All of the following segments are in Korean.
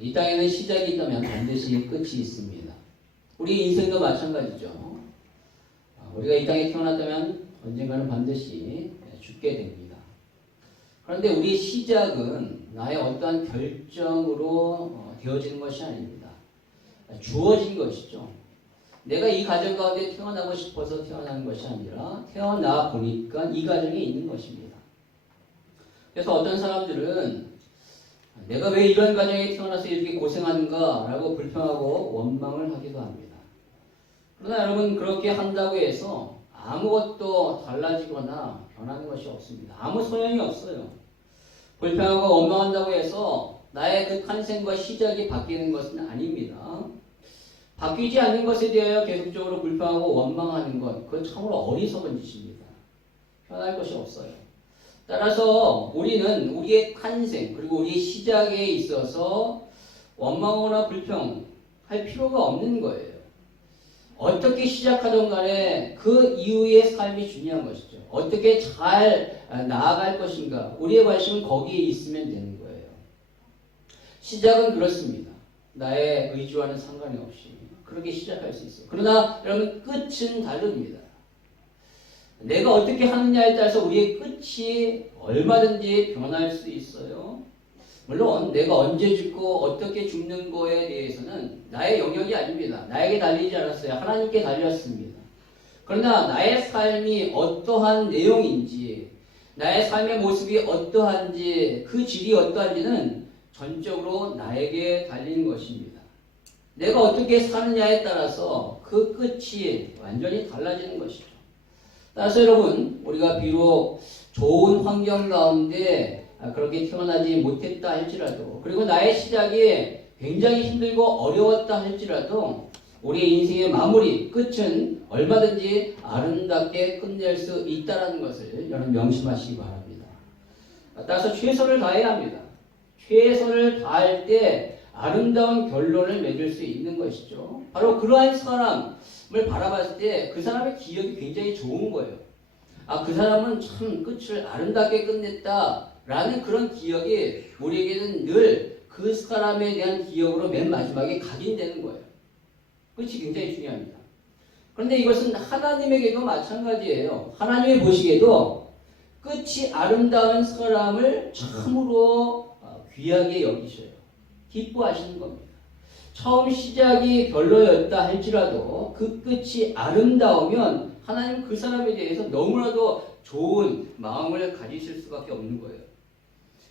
이 땅에는 시작이 있다면 반드시 끝이 있습니다. 우리 인생도 마찬가지죠. 우리가 이 땅에 태어났다면 언젠가는 반드시 죽게 됩니다. 그런데 우리의 시작은 나의 어떠한 결정으로 되어지는 것이 아닙니다. 주어진 것이죠. 내가 이 가정 가운데 태어나고 싶어서 태어난 것이 아니라 태어나 보니까 이 가정에 있는 것입니다. 그래서 어떤 사람들은 내가 왜 이런 가정에 태어나서 이렇게 고생하는가 라고 불평하고 원망을 하기도 합니다. 그러나 여러분, 그렇게 한다고 해서 아무것도 달라지거나 변하는 것이 없습니다. 아무 소용이 없어요. 불평하고 원망한다고 해서 나의 그 탄생과 시작이 바뀌는 것은 아닙니다. 바뀌지 않는 것에 대하여 계속적으로 불평하고 원망하는 것, 그건 참으로 어리석은 짓입니다. 변할 것이 없어요. 따라서 우리는 우리의 탄생 그리고 우리의 시작에 있어서 원망하거나 불평할 필요가 없는 거예요. 어떻게 시작하던 간에 그 이후의 삶이 중요한 것이죠. 어떻게 잘 나아갈 것인가, 우리의 관심은 거기에 있으면 되는 거예요. 시작은 그렇습니다. 나의 의지와는 상관이 없이 그렇게 시작할 수 있어요. 그러나 여러분, 끝은 다릅니다. 내가 어떻게 하느냐에 따라서 우리의 끝이 얼마든지 변할 수 있어요. 물론 내가 언제 죽고 어떻게 죽는 거에 대해서는 나의 영역이 아닙니다. 나에게 달리지 않았어요. 하나님께 달렸습니다. 그러나 나의 삶이 어떠한 내용인지, 나의 삶의 모습이 어떠한지, 그 질이 어떠한지는 전적으로 나에게 달린 것입니다. 내가 어떻게 사느냐에 따라서 그 끝이 완전히 달라지는 것이죠. 따라서 여러분, 우리가 비록 좋은 환경 가운데 그렇게 태어나지 못했다 할지라도, 그리고 나의 시작이 굉장히 힘들고 어려웠다 할지라도 우리의 인생의 마무리, 끝은 얼마든지 아름답게 끝낼 수 있다는 것을 여러분 명심하시기 바랍니다. 따라서 최선을 다해야 합니다. 최선을 다할 때 아름다운 결론을 맺을 수 있는 것이죠. 바로 그러한 사람을 바라봤을 때 그 사람의 기억이 굉장히 좋은 거예요. 그 사람은 참 끝을 아름답게 끝냈다 라는 그런 기억이 우리에게는 늘 그 사람에 대한 기억으로 맨 마지막에 각인되는 거예요. 끝이 굉장히 중요합니다. 그런데 이것은 하나님에게도 마찬가지예요. 하나님이 보시기에도 끝이 아름다운 사람을 참으로 귀하게 여기셔요. 기뻐하시는 겁니다. 처음 시작이 별로였다 할지라도 그 끝이 아름다우면 하나님 그 사람에 대해서 너무나도 좋은 마음을 가지실 수밖에 없는 거예요.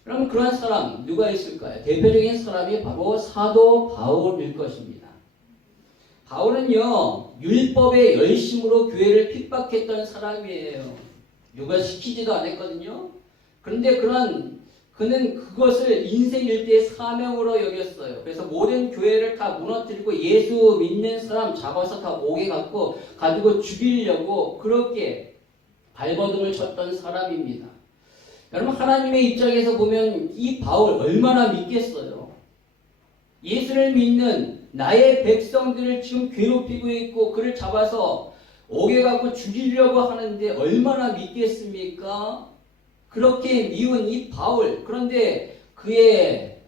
그럼 그런 사람 누가 있을까요? 대표적인 사람이 바로 사도 바울일 것입니다. 바울은요, 율법의 열심으로 교회를 핍박했던 사람이에요. 누가 시키지도 않았거든요. 그런데 그는 그것을 인생 일대의 사명으로 여겼어요. 그래서 모든 교회를 다 무너뜨리고 예수 믿는 사람 잡아서 다 옥에 가지고 죽이려고 그렇게 발버둥을 쳤던 사람입니다. 여러분, 하나님의 입장에서 보면 이 바울 얼마나 믿겠어요. 예수를 믿는 나의 백성들을 지금 괴롭히고 있고 그를 잡아서 옥에 가고 죽이려고 하는데 얼마나 믿겠습니까? 그렇게 미운 이 바울, 그런데 그의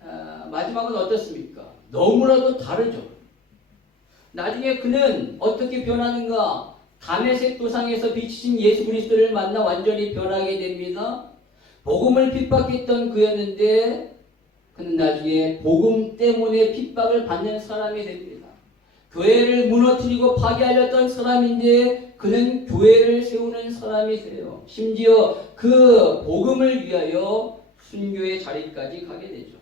마지막은 어떻습니까? 너무나도 다르죠. 나중에 그는 어떻게 변하는가? 다메섹 도상에서 비치신 예수 그리스도를 만나 완전히 변하게 됩니다. 복음을 핍박했던 그였는데 그는 나중에 복음 때문에 핍박을 받는 사람이 됩니다. 교회를 무너뜨리고 파괴하였던 사람인데 그는 교회를 세우는 사람이 돼요. 심지어 그 복음을 위하여 순교의 자리까지 가게 되죠.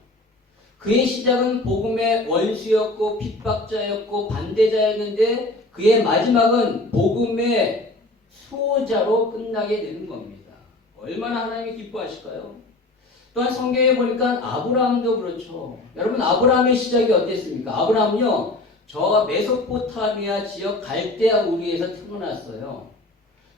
그의 시작은 복음의 원수였고 핍박자였고 반대자였는데 그의 마지막은 복음의 수호자로 끝나게 되는 겁니다. 얼마나 하나님이 기뻐하실까요? 또한 성경에 보니까 아브라함도 그렇죠. 여러분, 아브라함의 시작이 어땠습니까? 아브라함은요, 저 메소포타미아 지역 갈대아 우리에서 태어났어요.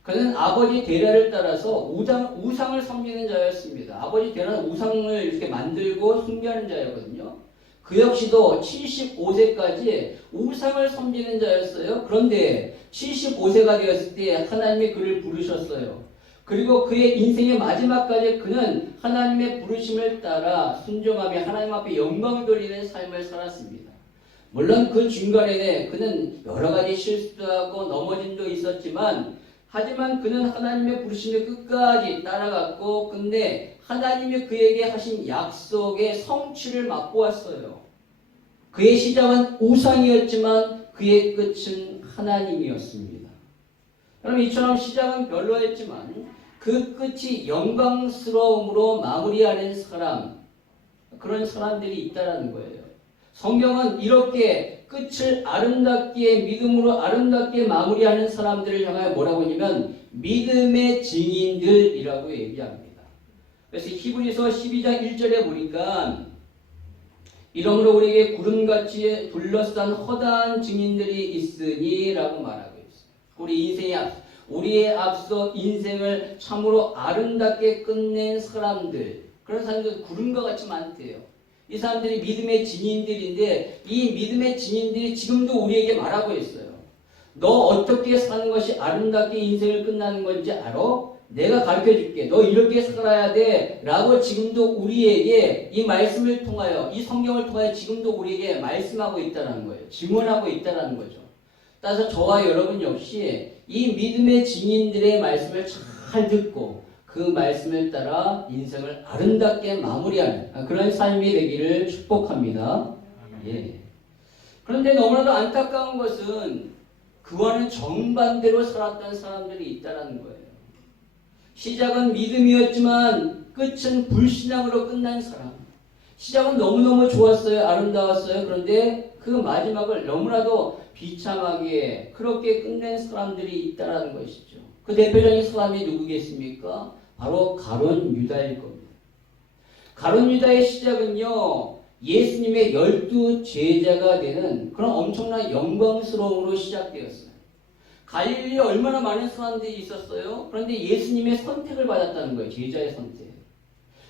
그는 아버지 데라를 따라서 우상을 섬기는 자였습니다. 아버지 데라는 우상을 이렇게 만들고 숭배하는 자였거든요. 그 역시도 75세까지 우상을 섬기는 자였어요. 그런데 75세가 되었을 때 하나님이 그를 부르셨어요. 그리고 그의 인생의 마지막까지 그는 하나님의 부르심을 따라 순종하며 하나님 앞에 영광을 돌리는 삶을 살았습니다. 물론 그 중간에 그는 여러 가지 실수도 하고 넘어짐도 있었지만 하지만 그는 하나님의 부르심을 끝까지 따라갔고 근데 하나님이 그에게 하신 약속의 성취를 맛보았어요. 그의 시작은 우상이었지만 그의 끝은 하나님이었습니다. 그럼 이처럼 시작은 별로였지만 그 끝이 영광스러움으로 마무리하는 사람, 그런 사람들이 있다는 거예요. 성경은 이렇게 끝을 아름답게 믿음으로 아름답게 마무리하는 사람들을 향하여 뭐라고 하냐면 믿음의 증인들이라고 얘기합니다. 그래서 히브리서 12장 1절에 보니까 이러므로 우리에게 구름같이 둘러싼 허다한 증인들이 있으니 라고 말하고 있어요. 우리의 앞서 인생을 참으로 아름답게 끝낸 사람들, 그런 사람들 구름과 같이 많대요. 이 사람들이 믿음의 증인들인데 이 믿음의 증인들이 지금도 우리에게 말하고 있어요. 너 어떻게 사는 것이 아름답게 인생을 끝나는 건지 알아? 내가 가르쳐줄게. 너 이렇게 살아야 돼 라고 지금도 우리에게 이 말씀을 통하여 이 성경을 통하여 지금도 우리에게 말씀하고 있다는 거예요. 증언하고 있다는 거죠. 따라서 저와 여러분 역시 이 믿음의 증인들의 말씀을 잘 듣고 그 말씀을 따라 인생을 아름답게 마무리하는 그런 삶이 되기를 축복합니다. 예. 그런데 너무나도 안타까운 것은 그와는 정반대로 살았던 사람들이 있다는 거예요. 시작은 믿음이었지만 끝은 불신앙으로 끝난 사람. 시작은 너무너무 좋았어요. 아름다웠어요. 그런데 그 마지막을 너무나도 비참하게 그렇게 끝낸 사람들이 있다는 것이죠. 그 대표적인 사람이 누구겠습니까? 바로 가룟 유다일 겁니다. 가룟 유다의 시작은요, 예수님의 12 제자가 되는 그런 엄청난 영광스러움으로 시작되었어요. 갈릴리에 얼마나 많은 사람들이 있었어요? 그런데 예수님의 선택을 받았다는 거예요. 제자의 선택.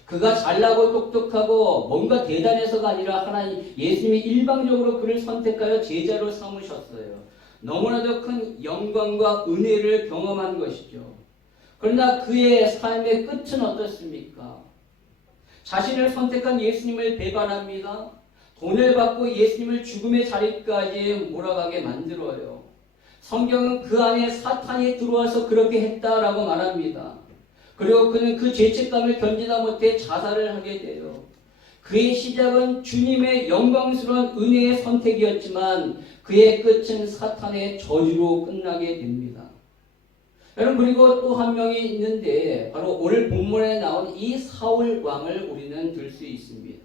그가 잘나고 똑똑하고 뭔가 대단해서가 아니라 하나님 예수님이 일방적으로 그를 선택하여 제자로 삼으셨어요. 너무나도 큰 영광과 은혜를 경험한 것이죠. 그러나 그의 삶의 끝은 어떻습니까? 자신을 선택한 예수님을 배반합니다. 돈을 받고 예수님을 죽음의 자리까지 몰아가게 만들어요. 성경은 그 안에 사탄이 들어와서 그렇게 했다라고 말합니다. 그리고 그는 그 죄책감을 견디다 못해 자살을 하게 돼요. 그의 시작은 주님의 영광스러운 은혜의 선택이었지만 그의 끝은 사탄의 저주로 끝나게 됩니다. 여러분, 그리고 또 한 명이 있는데 바로 오늘 본문에 나온 이 사울 왕을 우리는 들 수 있습니다.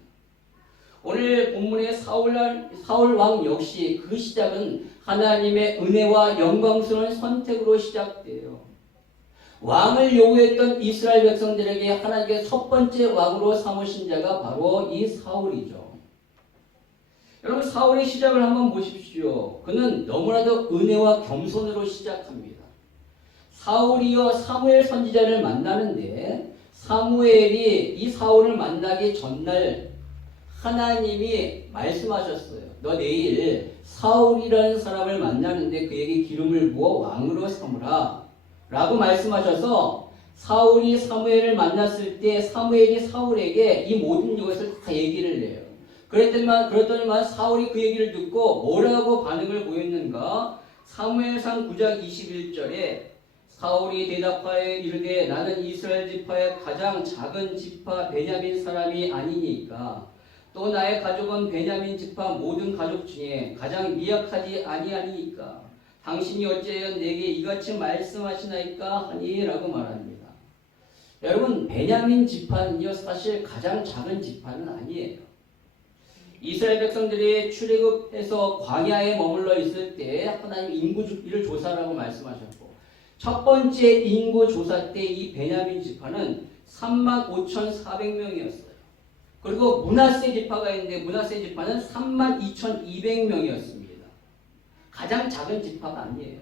오늘 본문의 사울 왕 역시 그 시작은 하나님의 은혜와 영광스러운 선택으로 시작돼요. 왕을 요구했던 이스라엘 백성들에게 하나님께서 첫 번째 왕으로 삼으신 자가 바로 이 사울이죠. 여러분, 사울의 시작을 한번 보십시오. 그는 너무나도 은혜와 겸손으로 시작합니다. 사울이요 사무엘 선지자를 만나는데 사무엘이 이 사울을 만나기 전날 하나님이 말씀하셨어요. 너 내일 사울이라는 사람을 만나는데 그에게 기름을 부어 왕으로 삼으라 라고 말씀하셔서 사울이 사무엘을 만났을 때 사무엘이 사울에게 이 모든 것을 다 얘기를 해요. 그랬더니만 사울이 그 얘기를 듣고 뭐라고 반응을 보였는가? 사무엘상 9장 21절에 사울이 대답하여 이르되 나는 이스라엘 지파의 가장 작은 지파 베냐민 사람이 아니니까 또 나의 가족은 베냐민 지파 모든 가족 중에 가장 미약하지 아니하니까 당신이 어찌하여 내게 이같이 말씀하시나이까 하니라고 말합니다. 여러분, 베냐민 지파는요 사실 가장 작은 지파는 아니에요. 이스라엘 백성들이 출애굽해서 광야에 머물러 있을 때 하나님 인구를 조사라고 말씀하셨고 첫 번째 인구 조사 때 이 베냐민 지파는 35,400명이었어요. 그리고 므낫세 지파가 있는데 므낫세 지파는 32,200명이었습니다. 가장 작은 지파가 아니에요.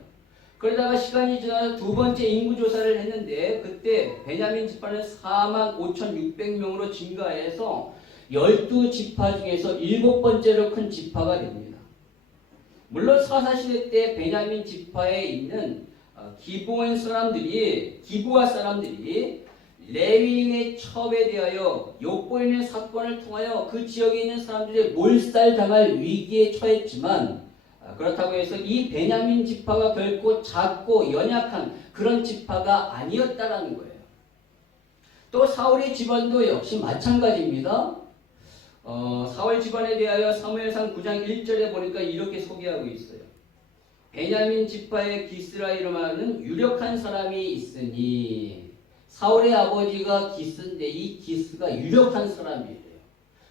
그러다가 시간이 지나서 두 번째 인구조사를 했는데 그때 베냐민 지파는 45,600명으로 증가해서 12지파 중에서 7번째로 큰 지파가 됩니다. 물론 사사시대 때 베냐민 지파에 있는 기브와 사람들이 레위인의 첩에 대하여 욕보이는 사건을 통하여 그 지역에 있는 사람들이 몰살당할 위기에 처했지만 그렇다고 해서 이 베냐민 지파가 결코 작고 연약한 그런 지파가 아니었다라는 거예요. 또 사울의 집안도 역시 마찬가지입니다. 사울 집안에 대하여 사무엘상 9장 1절에 보니까 이렇게 소개하고 있어요. 베냐민 지파의 기스라이로 하는 유력한 사람이 있으니 사울의 아버지가 기스인데 이 기스가 유력한 사람이에요.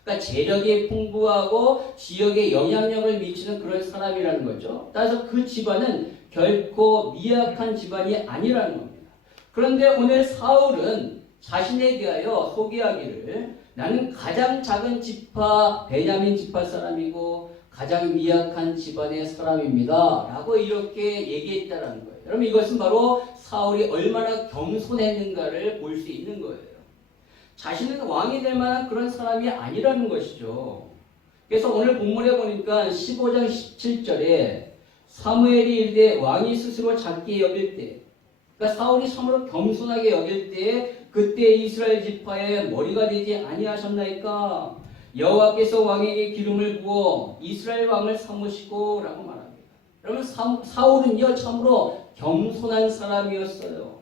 그러니까 재력이 풍부하고 지역에 영향력을 미치는 그런 사람이라는 거죠. 따라서 그 집안은 결코 미약한 집안이 아니라는 겁니다. 그런데 오늘 사울은 자신에 대하여 소개하기를 나는 가장 작은 지파 베냐민 지파 사람이고 가장 미약한 집안의 사람입니다 라고 이렇게 얘기했다는 거예요. 여러분 이것은 바로 사울이 얼마나 겸손했는가를 볼 수 있는 거예요. 자신은 왕이 될 만한 그런 사람이 아니라는 것이죠. 그래서 오늘 본문에 보니까 15장 17절에 사무엘이 이르되 왕이 스스로 작게 여길 때, 그러니까 사울이 참으로 겸손하게 여길 때 그때 이스라엘 지파의 머리가 되지 아니하셨나이까? 여호와께서 왕에게 기름을 부어 이스라엘 왕을 삼으시고 라고 말합니다. 여러분 사울은요 참으로 겸손한 사람이었어요.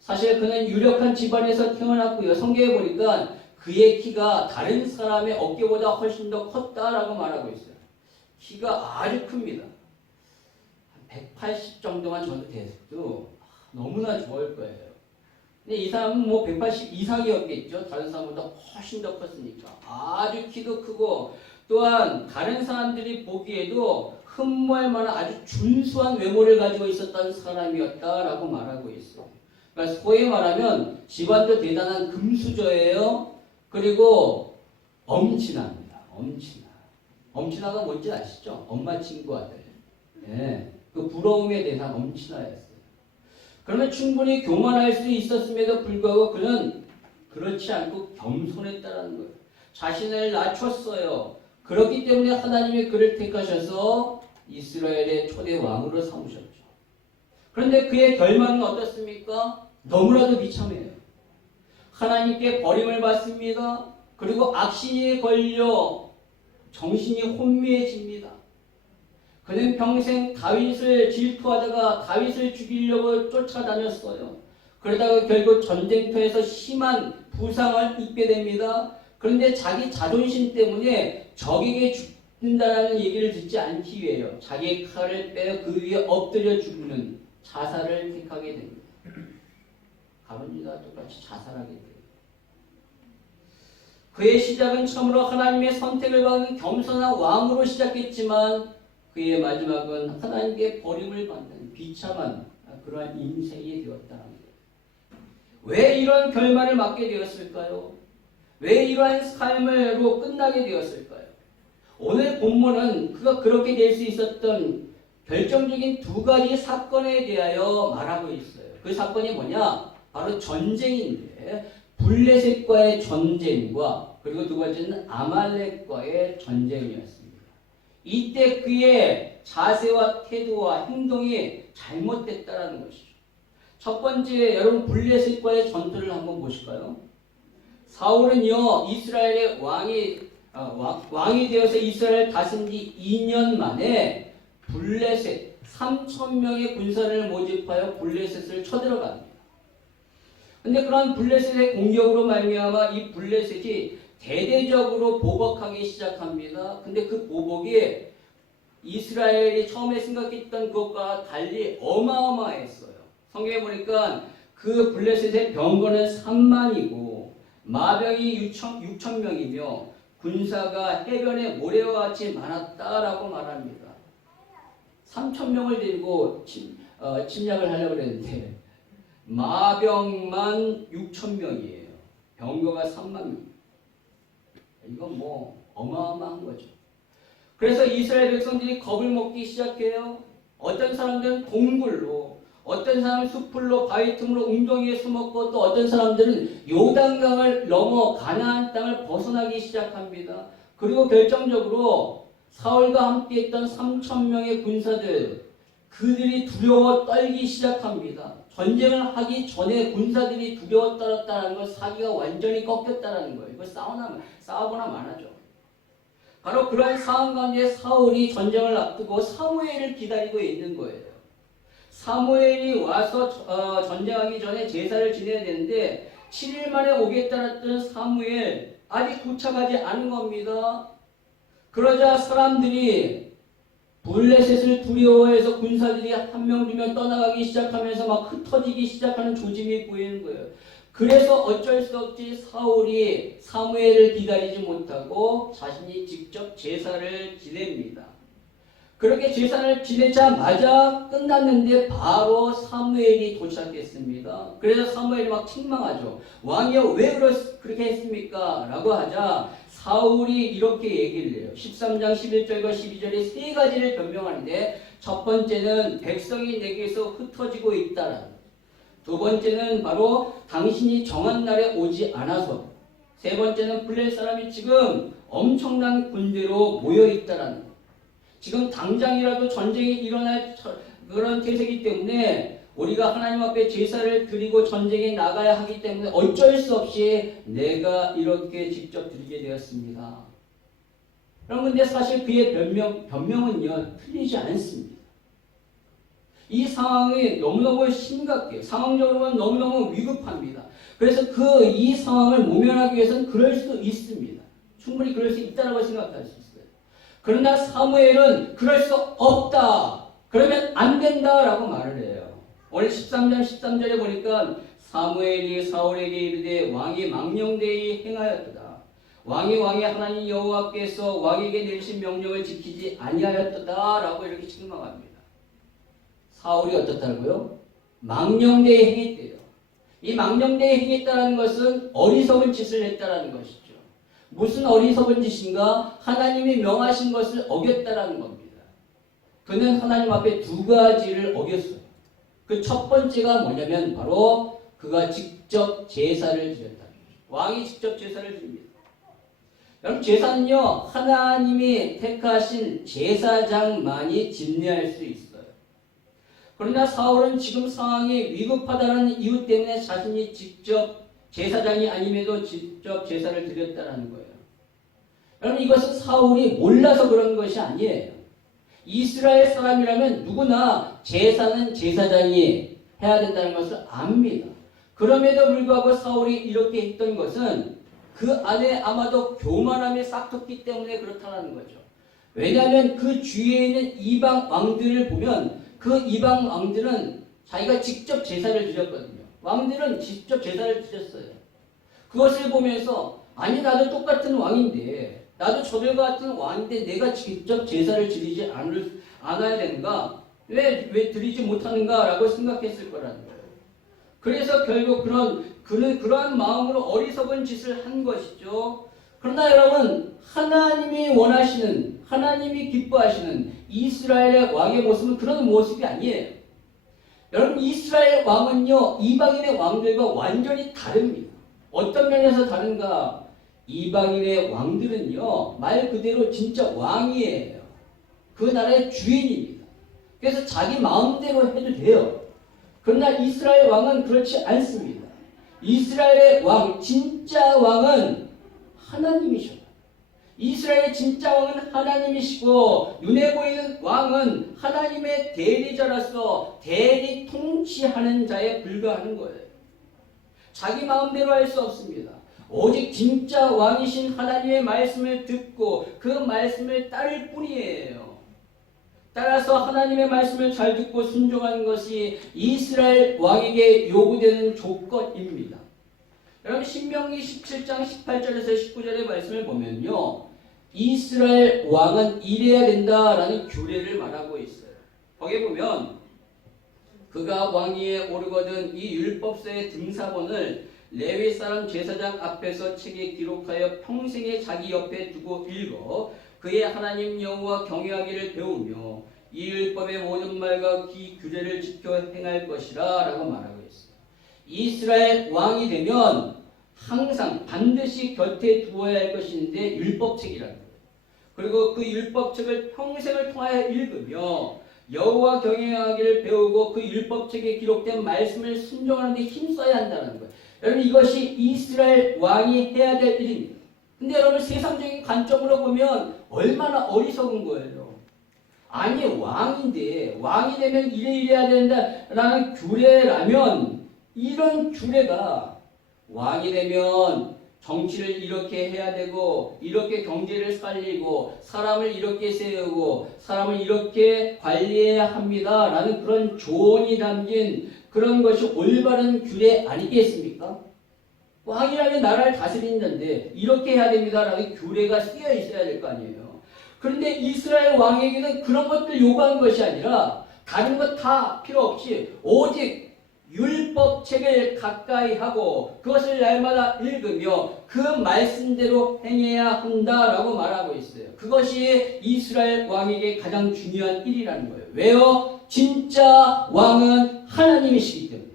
사실 그는 유력한 집안에서 태어났고요. 성경에 보니까 그의 키가 다른 사람의 어깨보다 훨씬 더 컸다라고 말하고 있어요. 키가 아주 큽니다. 한 180 정도만 저도 돼도 너무나 좋을 거예요. 근데 이 사람은 뭐 180 이상이었겠죠. 다른 사람보다 훨씬 더 컸으니까. 아주 키도 크고 또한 다른 사람들이 보기에도 흠모할 만한 아주 준수한 외모를 가지고 있었던 사람이었다라고 말하고 있어요. 그러니까 소위 말하면 집안도 대단한 금수저예요. 그리고 엄친아입니다. 엄친아가 뭔지 아시죠? 엄마 친구 아들. 예, 그 부러움의 대상 엄친아였어요. 그러면 충분히 교만할 수 있었음에도 불구하고 그는 그렇지 않고 겸손했다는 거예요. 자신을 낮췄어요. 그렇기 때문에 하나님이 그를 택하셔서 이스라엘의 초대 왕으로 삼으셨죠. 그런데 그의 결말은 어떻습니까? 너무나도 비참해요. 하나님께 버림을 받습니다. 그리고 악신이 걸려 정신이 혼미해집니다. 그는 평생 다윗을 질투하다가 다윗을 죽이려고 쫓아다녔어요. 그러다가 결국 전쟁터에서 심한 부상을 입게 됩니다. 그런데 자기 자존심 때문에 적에게 죽는다는 얘기를 듣지 않기 위해요. 자기의 칼을 빼어 그 위에 엎드려 죽는 자살을 택하게 됩니다. 가룟유다와 똑같이 자살하게 돼요. 그의 시작은 처음으로 하나님의 선택을 받은 겸손한 왕으로 시작했지만 그의 마지막은 하나님께 버림을 받는 비참한 그러한 인생이 되었다는 거예요. 왜 이런 결말을 맞게 되었을까요? 왜 이러한 삶으로 끝나게 되었을까요? 오늘 본문은 그가 그렇게 될 수 있었던 결정적인 두 가지 사건에 대하여 말하고 있어요. 그 사건이 뭐냐? 바로 전쟁인데 블레셋과의 전쟁과 그리고 두 번째는 아말렉과의 전쟁이었습니다. 이때 그의 자세와 태도와 행동이 잘못됐다는 것이죠. 첫 번째 여러분 블레셋과의 전투를 한번 보실까요? 사울은요 이스라엘의 왕이 되어서 이스라엘 다스린 지 2년 만에 블레셋 3,000명의 군사를 모집하여 블레셋을 쳐들어갑니다. 근데 그런 블레셋의 공격으로 말미암아 이 블레셋이 대대적으로 보복하기 시작합니다. 근데 그 보복이 이스라엘이 처음에 생각했던 것과 달리 어마어마했어요. 성경에 보니까 그 블레셋의 병거는 3만이고 마병이 6천 명이며 군사가 해변의 모래와 같이 많았다라고 말합니다. 3,000명을 데리고 침략을 하려고 했는데 마병만 6,000명이에요. 병거가 3만 명. 이건 뭐 어마어마한 거죠. 그래서 이스라엘 백성들이 겁을 먹기 시작해요. 어떤 사람들은 동굴로, 어떤 사람은 숲풀로, 바위 틈으로 웅덩이에 숨었고 또 어떤 사람들은 요단강을 넘어 가나안 땅을 벗어나기 시작합니다. 그리고 결정적으로 사울과 함께했던 3,000명의 군사들 그들이 두려워 떨기 시작합니다. 전쟁을 하기 전에 군사들이 두려워 떨었다는 건 사기가 완전히 꺾였다는 거예요. 이거 싸우거나 말하죠. 바로 그런 상황 가운데 사울이 전쟁을 앞두고 사무엘을 기다리고 있는 거예요. 사무엘이 와서 전쟁하기 전에 제사를 지내야 되는데 7일 만에 오겠다 했던 사무엘 아직 도착하지 않은 겁니다. 그러자 사람들이 블레셋을 두려워해서 군사들이 한 명 두 명 떠나가기 시작하면서 막 흩어지기 시작하는 조짐이 보이는 거예요. 그래서 어쩔 수 없이 사울이 사무엘을 기다리지 못하고 자신이 직접 제사를 지냅니다. 그렇게 제사를 지내자마자 끝났는데 바로 사무엘이 도착했습니다. 그래서 사무엘이 막 책망하죠. 왕이여 왜 그렇게 했습니까? 라고 하자 사울이 이렇게 얘기를 해요. 13장 11절과 12절에 세 가지를 변명하는데 첫 번째는 백성이 내게서 흩어지고 있다라는 거예요. 두 번째는 바로 당신이 정한 날에 오지 않아서, 세 번째는 블레셋 사람이 지금 엄청난 군대로 모여 있다라는 거예요. 지금 당장이라도 전쟁이 일어날 그런 태세이기 때문에 우리가 하나님 앞에 제사를 드리고 전쟁에 나가야 하기 때문에 어쩔 수 없이 내가 이렇게 직접 드리게 되었습니다. 여러분, 근데 사실 그의 변명은요 틀리지 않습니다. 이 상황이 너무너무 심각해요. 상황적으로는 너무너무 위급합니다. 그래서 이 상황을 모면하기 위해서는 그럴 수 있습니다. 충분히 그럴 수 있다고 생각할 수 있어요. 그러나 사무엘은 그럴 수 없다. 그러면 안 된다라고 말을 해요. 오늘 13장 13절에 보니까 사무엘이 사울에게 이르되 왕이 망령되이 행하였도다. 왕이 하나님 여호와께서 왕에게 내리신 명령을 지키지 아니하였도다라고 이렇게 책망합니다. 사울이 어떻다고요? 망령되이 행했대요. 이 망령되이 행했다는 것은 어리석은 짓을 했다는 것이죠. 무슨 어리석은 짓인가? 하나님이 명하신 것을 어겼다라는 겁니다. 그는 하나님 앞에 두 가지를 어겼어요. 그 첫 번째가 뭐냐면 바로 그가 직접 제사를 드렸다는 거죠. 왕이 직접 제사를 드립니다. 여러분, 제사는요 하나님이 택하신 제사장만이 집례할 수 있어요. 그러나 사울은 지금 상황이 위급하다는 이유 때문에 자신이 직접 제사장이 아님에도 직접 제사를 드렸다는 거예요. 여러분, 이것은 사울이 몰라서 그런 것이 아니에요. 이스라엘 사람이라면 누구나 제사는 제사장이 해야 된다는 것을 압니다. 그럼에도 불구하고 사울이 이렇게 했던 것은 그 안에 아마도 교만함이 싹텄기 때문에 그렇다는 거죠. 왜냐하면 그 주위에 있는 이방 왕들을 보면 그 이방 왕들은 자기가 직접 제사를 드렸거든요. 왕들은 직접 제사를 드렸어요. 그것을 보면서 아니 나도 똑같은 왕인데 나도 저들과 같은 왕인데 내가 직접 제사를 드리지 않아야 되는가? 왜 드리지 못하는가? 라고 생각했을 거라는 거예요. 그래서 결국 그는 그러한 마음으로 어리석은 짓을 한 것이죠. 그러나 여러분, 하나님이 원하시는, 하나님이 기뻐하시는 이스라엘의 왕의 모습은 그런 모습이 아니에요. 여러분, 이스라엘 왕은요 이방인의 왕들과 완전히 다릅니다. 어떤 면에서 다른가? 이방인의 왕들은요 말 그대로 진짜 왕이에요. 그 나라의 주인입니다. 그래서 자기 마음대로 해도 돼요. 그러나 이스라엘 왕은 그렇지 않습니다. 이스라엘의 왕, 진짜 왕은 하나님이셔요. 이스라엘의 진짜 왕은 하나님이시고 눈에 보이는 왕은 하나님의 대리자로서 대리 통치하는 자에 불과하는 거예요. 자기 마음대로 할 수 없습니다. 오직 진짜 왕이신 하나님의 말씀을 듣고 그 말씀을 따를 뿐이에요. 따라서 하나님의 말씀을 잘 듣고 순종하는 것이 이스라엘 왕에게 요구되는 조건입니다. 여러분, 신명기 17장 18절에서 19절의 말씀을 보면요 이스라엘 왕은 이래야 된다라는 규례를 말하고 있어요. 거기에 보면 그가 왕위에 오르거든 이 율법서의 등사본을 레위 사람 제사장 앞에서 책에 기록하여 평생에 자기 옆에 두고 읽어 그의 하나님 여호와 경외하기를 배우며 이 율법의 모든 말과 이 규례를 지켜 행할 것이라 라고 말하고 있어요. 이스라엘 왕이 되면 항상 반드시 곁에 두어야 할 것인데 율법책이라는 거예요. 그리고 그 율법책을 평생을 통하여 읽으며 여호와 경외하기를 배우고 그 율법책에 기록된 말씀을 순종하는 데 힘써야 한다는 거예요. 여러분 이것이 이스라엘 왕이 해야 될 일입니다. 근데 여러분 세상적인 관점으로 보면 얼마나 어리석은 거예요. 아니 왕인데 왕이 되면 이래야 된다라는 규례라면 이런 규례가 왕이 되면 정치를 이렇게 해야 되고 이렇게 경제를 살리고 사람을 이렇게 세우고 사람을 이렇게 관리해야 합니다라는 그런 조언이 담긴 그런 것이 올바른 규례 아니겠습니까? 왕이라면 나라를 다스리는데 이렇게 해야 됩니다라는 규례가 쓰여 있어야 될 거 아니에요. 그런데 이스라엘 왕에게는 그런 것들 요구한 것이 아니라 다른 것 다 필요 없이 오직 율법책을 가까이 하고 그것을 날마다 읽으며 그 말씀대로 행해야 한다라고 말하고 있어요. 그것이 이스라엘 왕에게 가장 중요한 일이라는 거예요. 왜요? 진짜 왕은 하나님이시기 때문에.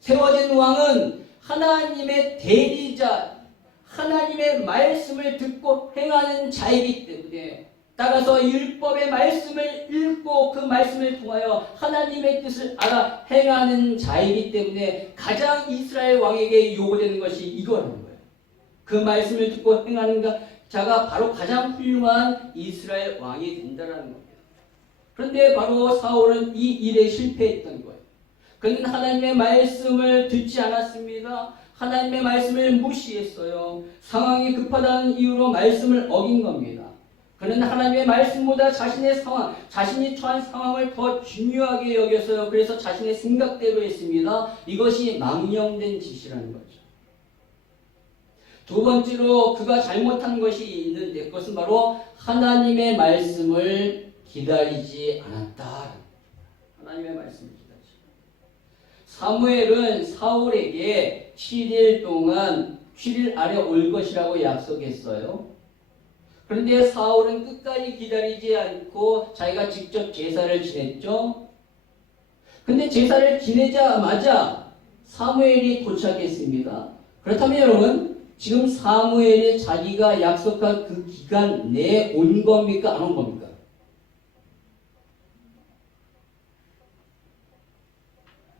세워진 왕은 하나님의 대리자, 하나님의 말씀을 듣고 행하는 자이기 때문에 따라서 율법의 말씀을 읽고 그 말씀을 통하여 하나님의 뜻을 알아 행하는 자이기 때문에 가장 이스라엘 왕에게 요구되는 것이 이거라는 거예요. 그 말씀을 듣고 행하는 자가 바로 가장 훌륭한 이스라엘 왕이 된다는 겁니다. 그런데 바로 사울은 이 일에 실패했던 거예요. 그는 하나님의 말씀을 듣지 않았습니다. 하나님의 말씀을 무시했어요. 상황이 급하다는 이유로 말씀을 어긴 겁니다. 그는 하나님의 말씀보다 자신의 상황, 자신이 처한 상황을 더 중요하게 여겼어요. 그래서 자신의 생각대로 했습니다. 이것이 망령된 짓이라는 거죠. 두 번째로 그가 잘못한 것이 있는데 그것은 바로 하나님의 말씀을 기다리지 않았다. 하나님의 말씀을 기다리지 않았다. 사무엘은 사울에게 7일 동안 7일 안에 올 것이라고 약속했어요. 그런데 사울은 끝까지 기다리지 않고 자기가 직접 제사를 지냈죠. 근데 제사를 지내자마자 사무엘이 도착했습니다. 그렇다면 여러분 지금 사무엘이 자기가 약속한 그 기간 내에 온 겁니까? 안 온 겁니까?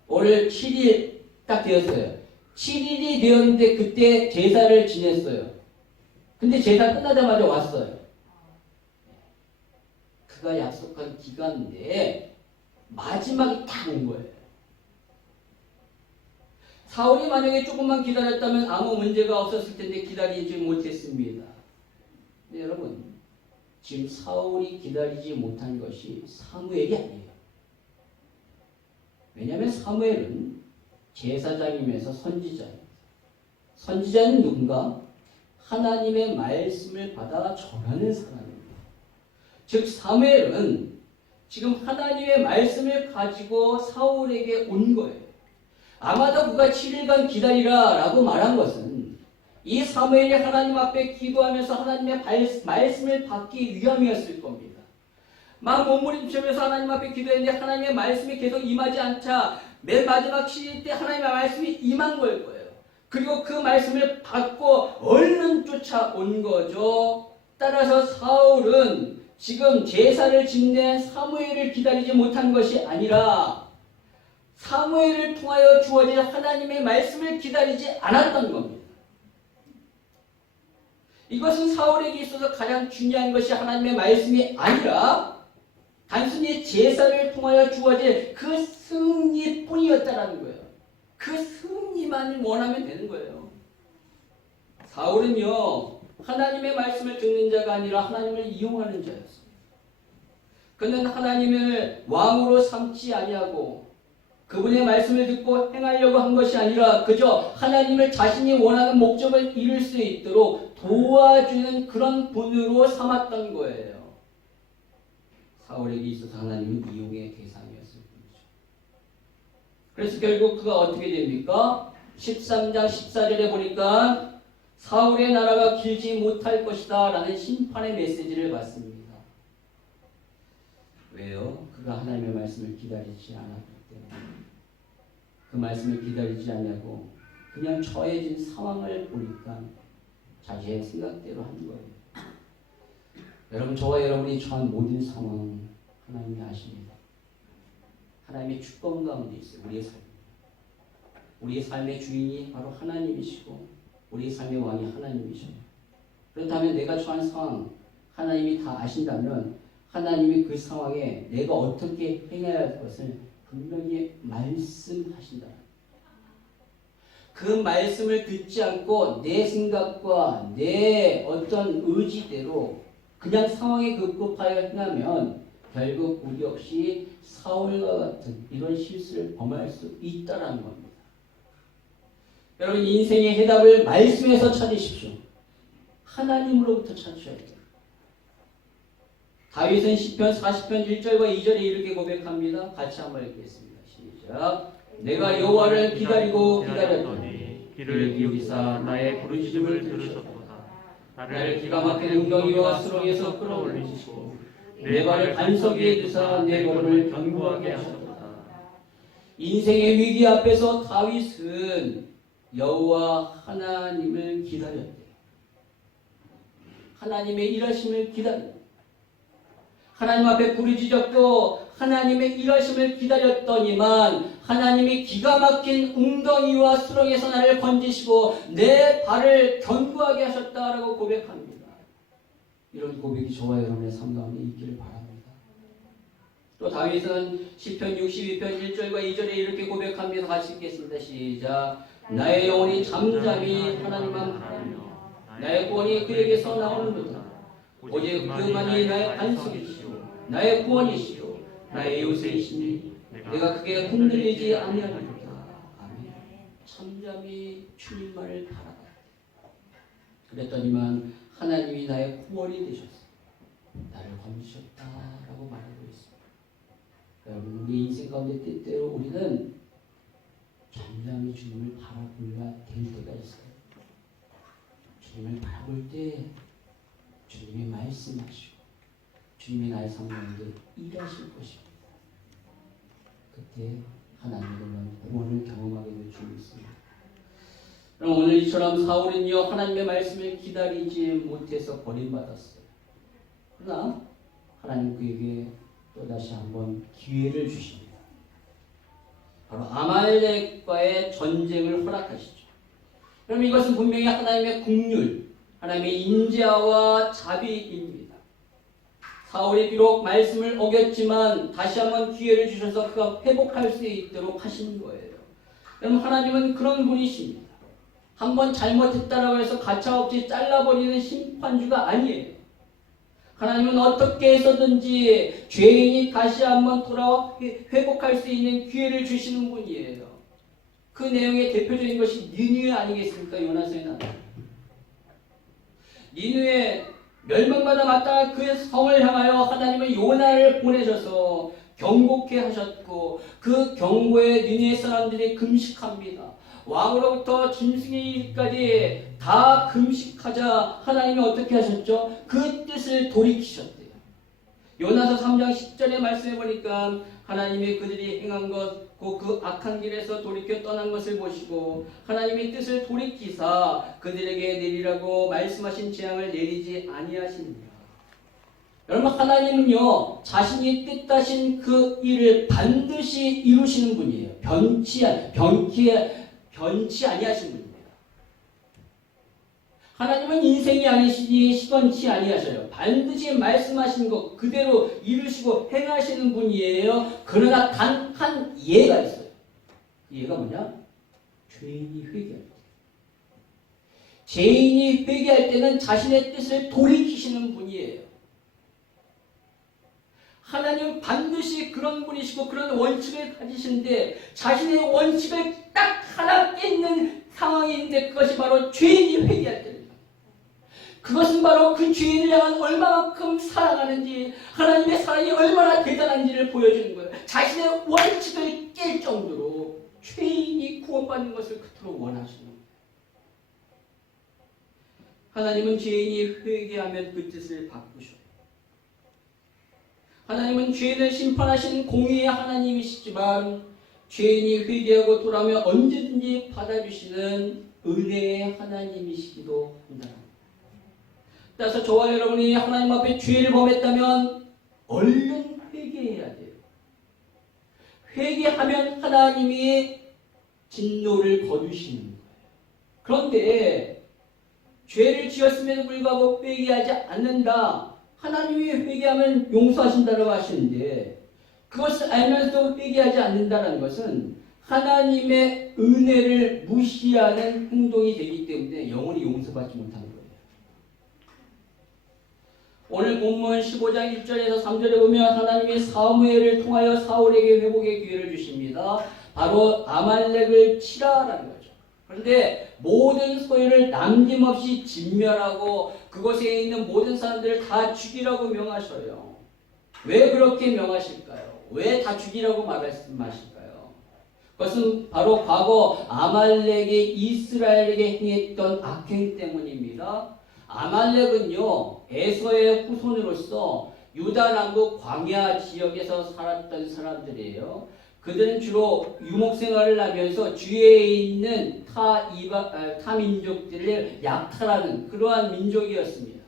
오늘 7일 딱 되었어요. 7일이 되었는데 그때 제사를 지냈어요. 근데 제사 끝나자마자 왔어요. 그가 약속한 기간 내에 마지막에 딱 온 거예요. 사울이 만약에 조금만 기다렸다면 아무 문제가 없었을 텐데 기다리지 못했습니다. 네, 여러분 지금 사울이 기다리지 못한 것이 사무엘이 아니에요. 왜냐하면 사무엘은 제사장이면서 선지자예요. 선지자는 누군가? 하나님의 말씀을 받아 전하는 사람입니다. 즉 사무엘은 지금 하나님의 말씀을 가지고 사울에게 온 거예요. 아마도 그가 7일간 기다리라 라고 말한 것은 이 사무엘이 하나님 앞에 기도하면서 하나님의 말씀을 받기 위함이었을 겁니다. 막 몸부림치면서 하나님 앞에 기도했는데 하나님의 말씀이 계속 임하지 않자 맨 마지막 7일 때 하나님의 말씀이 임한 걸 거예요. 그리고 그 말씀을 받고 얼른 쫓아온 거죠. 따라서 사울은 지금 제사를 지낸 사무엘을 기다리지 못한 것이 아니라 사무엘을 통하여 주어질 하나님의 말씀을 기다리지 않았던 겁니다. 이것은 사울에게 있어서 가장 중요한 것이 하나님의 말씀이 아니라 단순히 제사를 통하여 주어질 그 승리뿐이었다라는 거예요. 그 승리만을 원하면 되는 거예요. 사울은요 하나님의 말씀을 듣는 자가 아니라 하나님을 이용하는 자였습니다. 그는 하나님을 왕으로 삼지 아니하고 그분의 말씀을 듣고 행하려고 한 것이 아니라 그저 하나님을 자신이 원하는 목적을 이룰 수 있도록 도와주는 그런 분으로 삼았던 거예요. 사울에게 있어서 하나님은 이용의 대상이었을 뿐이죠. 그래서 결국 그가 어떻게 됩니까? 13장 14절에 보니까 사울의 나라가 길지 못할 것이다 라는 심판의 메시지를 받습니다. 왜요? 그가 하나님의 말씀을 기다리지 않았기 때문에. 그 말씀을 기다리지 않냐고 그냥 처해진 상황을 보니까 자기의 생각대로 한 거예요. 여러분, 저와 여러분이 처한 모든 상황 하나님이 아십니다. 하나님의 주권 가운데 있어요. 우리의 삶. 우리의 삶의 주인이 바로 하나님이시고 우리의 삶의 왕이 하나님이셔요. 그렇다면 내가 처한 상황 하나님이 다 아신다면 하나님이 그 상황에 내가 어떻게 행해야 할 것을 분명히 말씀하신다. 그 말씀을 듣지 않고 내 생각과 내 어떤 의지대로 그냥 상황에 급급하여 행하면 결국 우리 역시 사울과 같은 이런 실수를 범할 수 있다는 겁니다. 여러분, 인생의 해답을 말씀에서 찾으십시오. 하나님으로부터 찾으셔야 돼요. 다윗은 시편 40편 1절과 2절에 이렇게 고백합니다. 같이 한번 읽겠습니다. 시작. 내가 여호와를 기다리고 기다렸더니 귀를 기울이사 나의 부르짖음을 들으셨도다. 나를 기가 막힌 웅덩이와 수렁에서 끌어올리시고 내 발을 반석 위에 두사 내 걸음을 견고하게 하셨도다. 인생의 위기 앞에서 다윗은 여호와 하나님을 기다렸대요. 하나님의 일하심을 기다렸대요. 하나님 앞에 부르짖었고 하나님의 일하심을 기다렸더니만 하나님이 기가 막힌 웅덩이와 수렁에서 나를 건지시고 내 발을 견고하게 하셨다라고 고백합니다. 이런 고백이 저와 여러분의 삶 가운데 있기를 바랍니다. 또 다윗은 시편 62편 1절과 2절에 이렇게 고백합니다. 같이 읽겠습니다. 시작. 나의 영혼이 잠잠히 하나님만 바라며 나의 구원이 그에게서 나오는도다. 오직 그만이 나의 반석이시오 나의 구원이시오 나의 요새이시니 내가 크게 흔들리지 아니하리로다. 아멘. 잠잠히 주님만을 바라다. 그랬더니만 하나님이 나의 구원이 되셨어. 나를 건지셨다라고 말하고 있습니다. 여러분, 우리 인생 가운데 때때로 우리는 잠잠히 주님을 바라보아야 될 때가 있어요. 주님을 바라볼 때 주님이 말씀하시고 주님이 나의 삶 가운데 일하실 것입니다. 그때 하나님은 구원을 경험하게 될 줄 믿습니다. 그럼 오늘 이처럼 사울은요 하나님의 말씀을 기다리지 못해서 버림받았어요. 그러나 하나님 그에게 또다시 한번 기회를 주십니다. 바로 아말렉과의 전쟁을 허락하시죠. 그럼 이것은 분명히 하나님의 긍휼, 하나님의 인자와 자비입니다. 사울이 비록 말씀을 어겼지만 다시 한번 기회를 주셔서 그가 회복할 수 있도록 하신 거예요. 그럼 하나님은 그런 분이십니다. 한번 잘못했다라고 해서 가차없이 잘라버리는 심판주가 아니에요. 하나님은 어떻게 해서든지 죄인이 다시 한번 돌아와 회복할 수 있는 기회를 주시는 분이에요. 그 내용의 대표적인 것이 니느웨 아니겠습니까? 요나서의 나라. 니느웨 멸망받아 마땅한 그 성을 향하여 하나님은 요나를 보내셔서 경고케 하셨고 그 경고에 니느웨 사람들이 금식합니다. 왕으로부터 짐승이까지 다 금식하자 하나님이 어떻게 하셨죠? 그 뜻을 돌이키셨대요. 요나서 3장 10절의 말씀해 보니까 하나님이 그들이 행한 것, 그 악한 길에서 돌이켜 떠난 것을 보시고 하나님의 뜻을 돌이키사 그들에게 내리라고 말씀하신 재앙을 내리지 아니하십니다. 여러분, 하나님은요 자신이 뜻하신 그 일을 반드시 이루시는 분이에요. 변치 아니하신 분입니다. 하나님은 인생이 아니시니 시건치 아니하셔요. 반드시 말씀하신 것 그대로 이루시고 행하시는 분이에요. 그러나 단 한 예가 있어요. 그 예가 뭐냐? 죄인이 회개할 때. 죄인이 회개할 때는 자신의 뜻을 돌이키시는 분이에요. 하나님은 반드시 그런 분이시고 그런 원칙을 가지시는데 자신의 원칙을 딱 하나 깨는 상황인데 그것이 바로 죄인이 회개할 때입니다. 그것은 바로 그 죄인을 향한 얼마만큼 사랑하는지 하나님의 사랑이 얼마나 대단한지를 보여주는 거예요. 자신의 원칙을 깰 정도로 죄인이 구원받는 것을 그토록 원하시는 거예요. 하나님은 죄인이 회개하면 그 뜻을 바꾸셔요. 하나님은 죄인을 심판하시는 공의의 하나님이시지만 죄인이 회개하고 돌아오면 언제든지 받아주시는 은혜의 하나님이시기도 한다. 따라서 저와 여러분이 하나님 앞에 죄를 범했다면 얼른 회개해야 돼요. 회개하면 하나님이 진노를 거두시는 거예요. 그런데 죄를 지었음에도 불구하고 회개하지 않는다. 하나님이 회개하면 용서하신다고 하시는데 그것을 알면서도 회개하지 않는다는 것은 하나님의 은혜를 무시하는 행동이 되기 때문에 영원히 용서받지 못하는 거예요. 오늘 본문 15장 1절에서 3절에 보면 하나님이 사무엘을 통하여 사울에게 회복의 기회를 주십니다. 바로 아말렉을 치라라는 거죠. 그런데 모든 소유를 남김없이 진멸하고 그곳에 있는 모든 사람들을 다 죽이라고 명하셔요. 왜 그렇게 명하실까요? 왜 다 죽이라고 말씀하실까요? 그것은 바로 과거 아말렉이 이스라엘에게 행했던 악행 때문입니다. 아말렉은요, 에서의 후손으로서 유다 남부 광야 지역에서 살았던 사람들이에요. 그들은 주로 유목 생활을 하면서 주위에 있는 타 민족들을 약탈하는 그러한 민족이었습니다.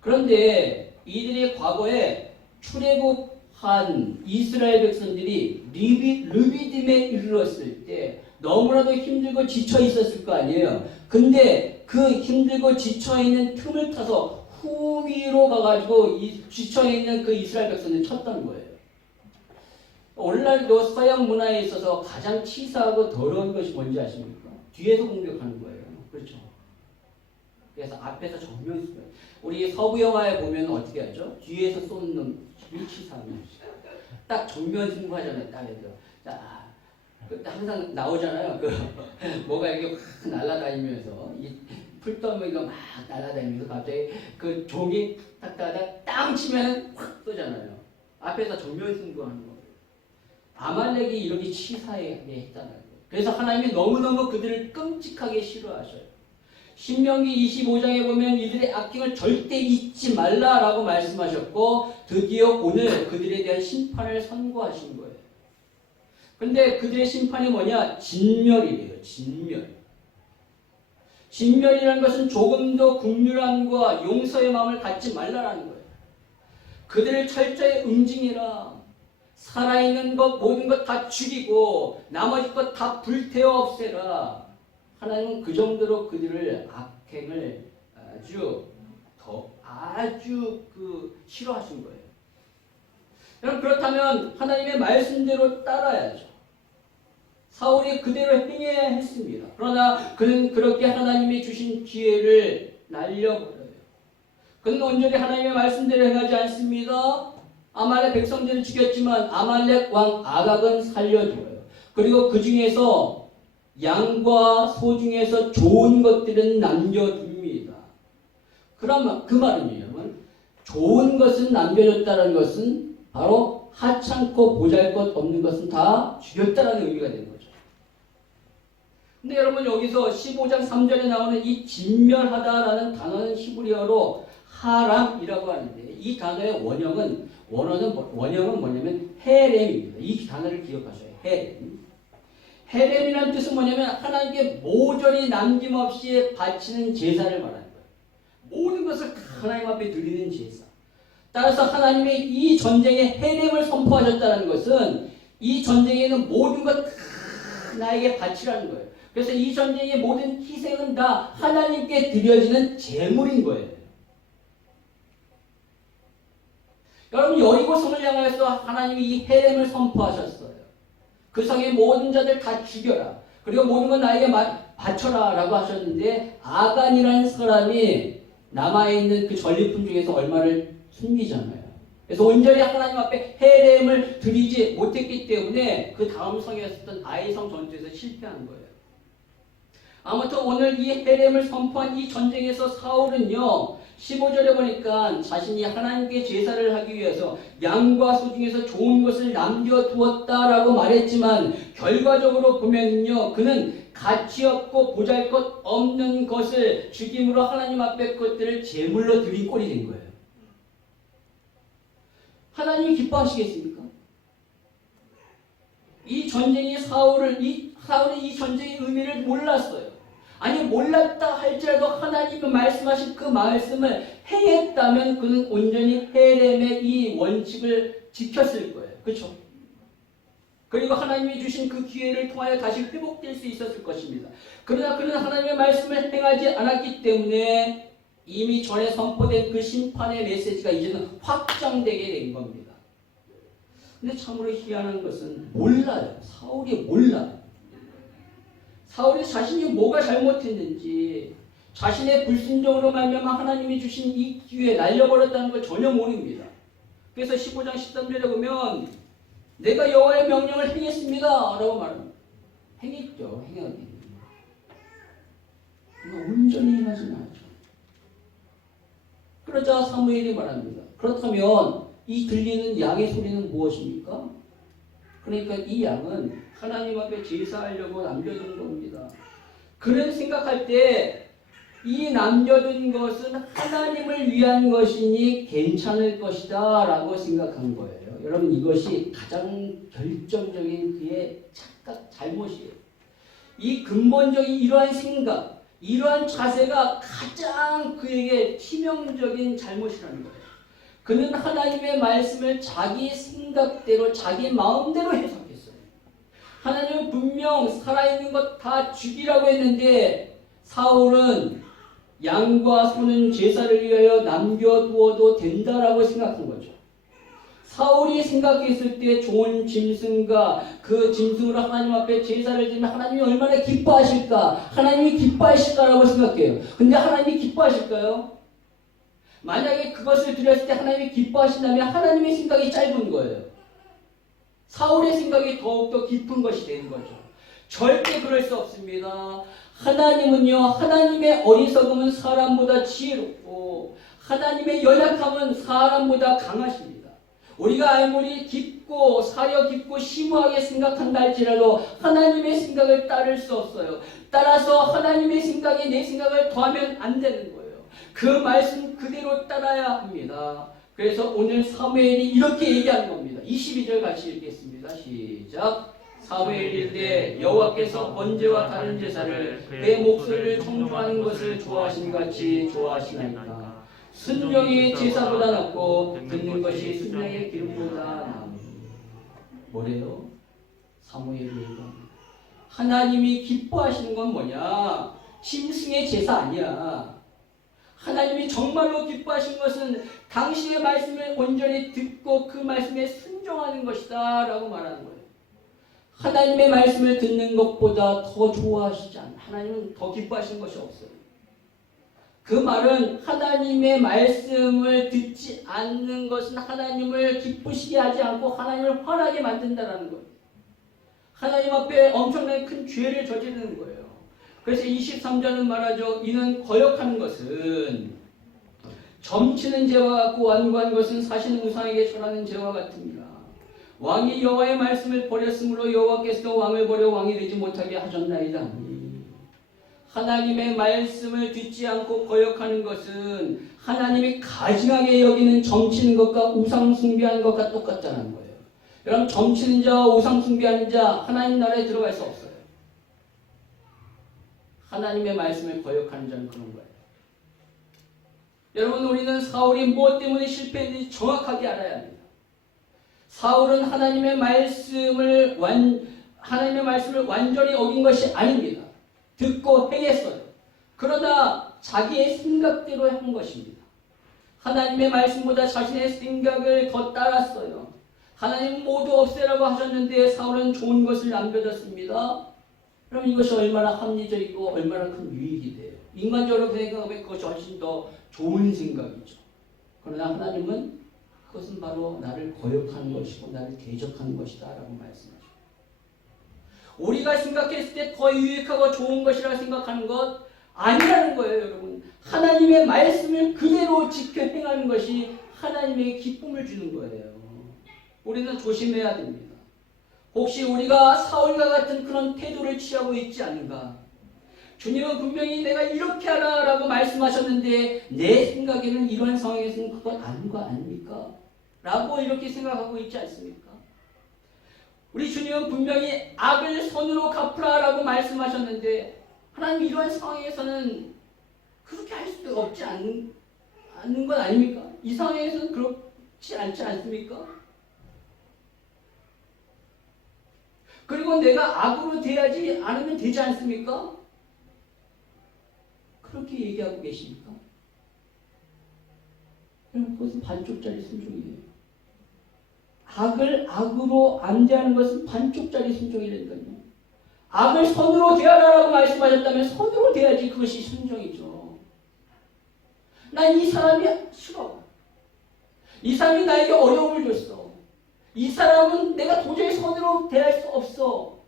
그런데 이들이 과거에 출애굽한 이스라엘 백성들이 르비딤에 이르렀을 때 너무나도 힘들고 지쳐 있었을 거 아니에요. 근데 그 힘들고 지쳐 있는 틈을 타서 후위로 가가지고 지쳐 있는 그 이스라엘 백성들을 쳤던 거예요. 오늘날도 서양 문화에 있어서 가장 치사하고 더러운 것이 뭔지 아십니까? 뒤에서 공격하는 거예요. 그렇죠? 그래서 앞에서 정면 쏘요. 우리 서부 영화에 보면 어떻게 하죠? 뒤에서 쏘는 놈이 치사하면 딱 정면 승부하잖아요. 딱 해서 자, 항상 나오잖아요. 뭐가 이렇게 확 날아다니면서 이 풀더미가 막 날아다니면서 갑자기 그 종이 딱 따다 땅 치면 확 쏘잖아요. 앞에서 정면 승부하는 거예요. 아말렉이 이렇게 치사하게 했다는 거예요. 그래서 하나님이 너무너무 그들을 끔찍하게 싫어하셔요. 신명기 25장에 보면 이들의 악행을 절대 잊지 말라라고 말씀하셨고 드디어 오늘 그들에 대한 심판을 선고하신 거예요. 근데 그들의 심판이 뭐냐? 진멸이래요. 진멸. 진멸이라는 것은 조금도 긍휼함과 용서의 마음을 갖지 말라라는 거예요. 그들을 철저히 응징해라. 살아있는 것 모든 것 다 죽이고 나머지 것 다 불태워 없애라. 하나님은 그 정도로 그들을 악행을 아주 싫어하신 거예요. 여러분 그렇다면 하나님의 말씀대로 따라야죠. 사울이 그대로 행해야 했습니다. 그러나 그는 그렇게 하나님이 주신 기회를 날려버려요. 그는 온전히 하나님의 말씀대로 행하지 않습니다. 아말렉 백성들을 죽였지만 아말렉 왕 아각은 살려줘요. 그리고 그 중에서 양과 소 중에서 좋은 것들은 남겨둡니다. 그러면 그 말은요, 좋은 것은 남겨줬다는 것은 바로 하찮고 보잘것 없는 것은 다 죽였다는 의미가 되는 거죠. 근데 여러분 여기서 15장 3절에 나오는 이 진멸하다라는 단어는 히브리어로 하람이라고 하는데 이 단어의 원형은 뭐냐면 헤렘입니다. 이 단어를 기억하셔요. 헤렘. 헤렘이라는 뜻은 뭐냐면 하나님께 모조리 남김없이 바치는 제사를 말하는 거예요. 모든 것을 하나님 앞에 드리는 제사. 따라서 하나님의 이 전쟁에 헤렘을 선포하셨다는 것은 이 전쟁에는 모든 것 다 나에게 바치라는 거예요. 그래서 이 전쟁의 모든 희생은 다 하나님께 드려지는 제물인 거예요. 여러분 여리고 성을 향해서 하나님이 이 헤렘을 선포하셨어요. 그 성의 모든 자들 다 죽여라. 그리고 모든 건 나에게 바쳐라 라고 하셨는데 아간이라는 사람이 남아있는 그 전리품 중에서 얼마를 숨기잖아요. 그래서 온전히 하나님 앞에 헤렘을 드리지 못했기 때문에 그 다음 성에 있었던 아이성 전투에서 실패한 거예요. 아무튼 오늘 이 헤렘을 선포한 이 전쟁에서 사울은요 15절에 보니까 자신이 하나님께 제사를 하기 위해서 양과 소 중에서 좋은 것을 남겨두었다라고 말했지만 결과적으로 보면요 그는 가치 없고 보잘것 없는 것을 죽임으로 하나님 앞에 것들을 제물로 드린 꼴이 된 거예요. 하나님이 기뻐하시겠습니까? 이 전쟁이 사울이 이 전쟁의 의미를 몰랐어요. 아니 몰랐다 할지라도 하나님이 말씀하신 그 말씀을 행했다면 그는 온전히 헤렘의 이 원칙을 지켰을 거예요. 그렇죠? 그리고 하나님이 주신 그 기회를 통하여 다시 회복될 수 있었을 것입니다. 그러나 그는 하나님의 말씀을 행하지 않았기 때문에 이미 전에 선포된 그 심판의 메시지가 이제는 확정되게 된 겁니다. 근데 참으로 희한한 것은 몰라요. 사울이 몰라요. 사울이 자신이 뭐가 잘못했는지, 자신의 불순종으로 말미암아 하나님이 주신 이 기회에 날려버렸다는 걸 전혀 모릅니다. 그래서 15장 13절에 보면 내가 여호와의 명령을 행했습니다 라고 말합니다. 행했죠. 행하긴. 그러나 온전히 행하지는 않죠. 그러자 사무엘이 말합니다. 그렇다면 이 들리는 양의 소리는 무엇입니까? 그러니까 이 양은 하나님 앞에 제사하려고 남겨둔 겁니다. 그런 생각할 때 이 남겨둔 것은 하나님을 위한 것이니 괜찮을 것이다 라고 생각한 거예요. 여러분 이것이 가장 결정적인 그의 착각, 잘못이에요. 이 근본적인 이러한 생각, 이러한 자세가 가장 그에게 치명적인 잘못이라는 거예요. 그는 하나님의 말씀을 자기 생각대로 자기 마음대로 해석했어요. 하나님은 분명 살아있는 것 다 죽이라고 했는데 사울은 양과 소는 제사를 위하여 남겨두어도 된다라고 생각한 거죠. 사울이 생각했을 때 좋은 짐승과 그 짐승으로 하나님 앞에 제사를 드리면 하나님이 얼마나 기뻐하실까? 하나님이 기뻐하실까라고 생각해요. 근데 하나님이 기뻐하실까요? 만약에 그것을 드렸을 때 하나님이 기뻐하신다면 하나님의 생각이 짧은 거예요. 사울의 생각이 더욱더 깊은 것이 되는 거죠. 절대 그럴 수 없습니다. 하나님은요, 하나님의 어리석음은 사람보다 지혜롭고 하나님의 연약함은 사람보다 강하십니다. 우리가 아무리 깊고 사려 깊고 심오하게 생각한다 할지라도 하나님의 생각을 따를 수 없어요. 따라서 하나님의 생각에 내 생각을 더하면 안 되는 거예요. 그 말씀 그대로 따라야 합니다. 그래서 오늘 사무엘이 이렇게 얘기하는 겁니다. 22절 같이 읽겠습니다. 시작. 사무엘이 이르되 여호와께서 번제와 다른 제사를 내 목소리를 청종하는 것을 좋아하신 같이 좋아하시나이까. 순종이 제사보다 낫고 듣는 것이 순양의 기름보다 나으니. 뭐래요? 사무엘이 얘기합니다. 하나님이 기뻐하시는 건 뭐냐? 짐승의 제사 아니야. 하나님이 정말로 기뻐하신 것은 당신의 말씀을 온전히 듣고 그 말씀에 순종하는 것이다 라고 말하는 거예요. 하나님의 말씀을 듣는 것보다 더 좋아하시지 않아요. 하나님은 더 기뻐하시는 것이 없어요. 그 말은 하나님의 말씀을 듣지 않는 것은 하나님을 기쁘시게 하지 않고 하나님을 화나게 만든다는 거예요. 하나님 앞에 엄청나게 큰 죄를 저지르는 거예요. 그래서 23절은 말하죠. 이는 거역하는 것은 점치는 죄와 같고 완고한 것은 사시는 우상에게 절하는 죄와 같습니다. 왕이 여호와의 말씀을 버렸으므로 여호와께서도 왕을 버려 왕이 되지 못하게 하셨나이다. 하나님의 말씀을 듣지 않고 거역하는 것은 하나님이 가증하게 여기는 점치는 것과 우상 숭배하는 것과 똑같다는 거예요. 여러분 점치는 자와 우상 숭배하는 자 하나님 나라에 들어갈 수 없어요. 하나님의 말씀을 거역하는 자는 그런 거예요. 여러분 우리는 사울이 무엇 때문에 실패했는지 정확하게 알아야 합니다. 사울은 하나님의 말씀을 완전히 어긴 것이 아닙니다. 듣고 행했어요. 그러나 자기의 생각대로 한 것입니다. 하나님의 말씀보다 자신의 생각을 더 따랐어요. 하나님 모두 없애라고 하셨는데 사울은 좋은 것을 남겨뒀습니다. 그럼 이것이 얼마나 합리적이고 얼마나 큰 유익이 돼요. 인간적으로 생각하면 그것이 훨씬 더 좋은 생각이죠. 그러나 하나님은 그것은 바로 나를 거역하는 것이고 나를 대적하는 것이다 라고 말씀하죠. 우리가 생각했을 때 더 유익하고 좋은 것이라 생각하는 것 아니라는 거예요. 여러분 하나님의 말씀을 그대로 지켜 행하는 것이 하나님에게 기쁨을 주는 거예요. 우리는 조심해야 됩니다. 혹시 우리가 사울과 같은 그런 태도를 취하고 있지 않은가? 주님은 분명히 내가 이렇게 하라 라고 말씀하셨는데 내 생각에는 이런 상황에서는 그건 아닌 거 아닙니까? 라고 이렇게 생각하고 있지 않습니까? 우리 주님은 분명히 악을 선으로 갚으라 라고 말씀하셨는데 하나님 이러한 상황에서는 그렇게 할 수도 없지 않는 건 아닙니까? 이 상황에서는 그렇지 않지 않습니까? 그리고 내가 악으로 대하지 않으면 되지 않습니까? 그렇게 얘기하고 계십니까? 여러분, 그것은 반쪽짜리 순종이에요. 악을 악으로 안 대하는 것은 반쪽짜리 순종이라니까요. 악을 선으로 대하라고 말씀하셨다면 선으로 대하지, 그것이 순종이죠. 난 이 사람이 싫어. 이 사람이 나에게 어려움을 줬어. 이 사람은 내가 도저히 선으로 대할 수 없어.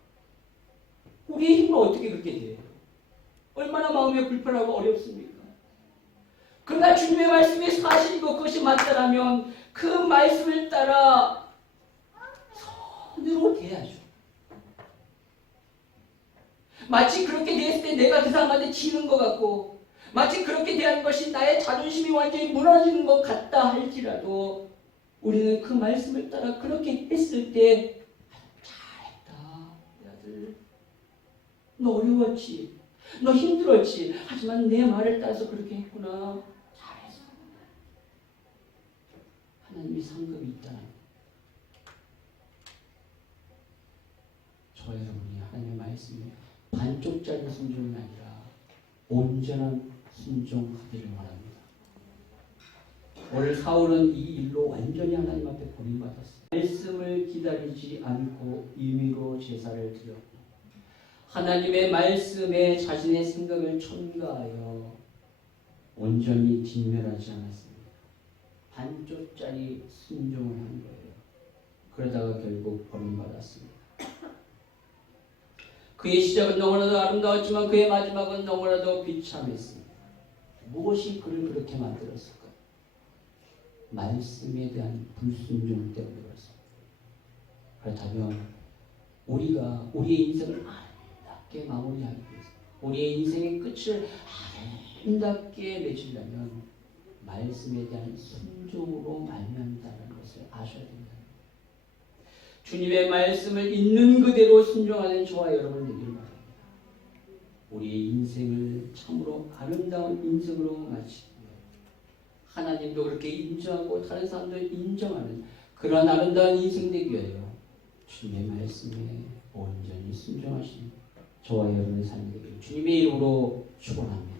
우리의 힘으로 어떻게 그렇게 돼요? 얼마나 마음이 불편하고 어렵습니까? 그러나 주님의 말씀이 사실이고 그것이 맞다라면 그 말씀을 따라 선으로 대하죠. 마치 그렇게 대했을 때 내가 그 사람한테 지는 것 같고, 마치 그렇게 대하는 것이 나의 자존심이 완전히 무너지는 것 같다 할지라도 우리는 그 말씀을 따라 그렇게 했을 때 잘했다, 내 아들. 너 어려웠지, 너 힘들었지, 하지만 내 말을 따라서 그렇게 했구나, 잘했어. 하나님이 상급이 있다는 것. 저와 여러분이 하나님의 말씀에 반쪽짜리 순종이 아니라 온전한 순종하기를 원합니다. 오늘 사울은 이 일로 완전히 하나님 앞에 버림받았어요. 말씀을 기다리지 않고 임의로 제사를 드렸고 하나님의 말씀에 자신의 생각을 첨가하여 온전히 진멸하지 않았습니다. 반쪽짜리 순종을 한 거예요. 그러다가 결국 버림받았습니다. 그의 시작은 너무나도 아름다웠지만 그의 마지막은 너무나도 비참했습니다. 무엇이 그를 그렇게 만들었을까요? 말씀에 대한 불순종 때문에 그렇습니다. 그렇다면 우리가 우리의 인생을 아름답게 마무리하기 위해서, 우리의 인생의 끝을 아름답게 맺으려면 말씀에 대한 순종으로 말미암다는 것을 아셔야 됩니다. 주님의 말씀을 있는 그대로 순종하는 저와 여러분 되기를 바랍니다. 우리의 인생을 참으로 아름다운 인생으로 마치고 하나님도 그렇게 인정하고 다른 사람도 인정하는 그런 아름다운 인생 되기 위하여 주님의 말씀에 온전히 순종하신 저와 여러분의 삶이 되기를 주님의 이름으로 축원합니다.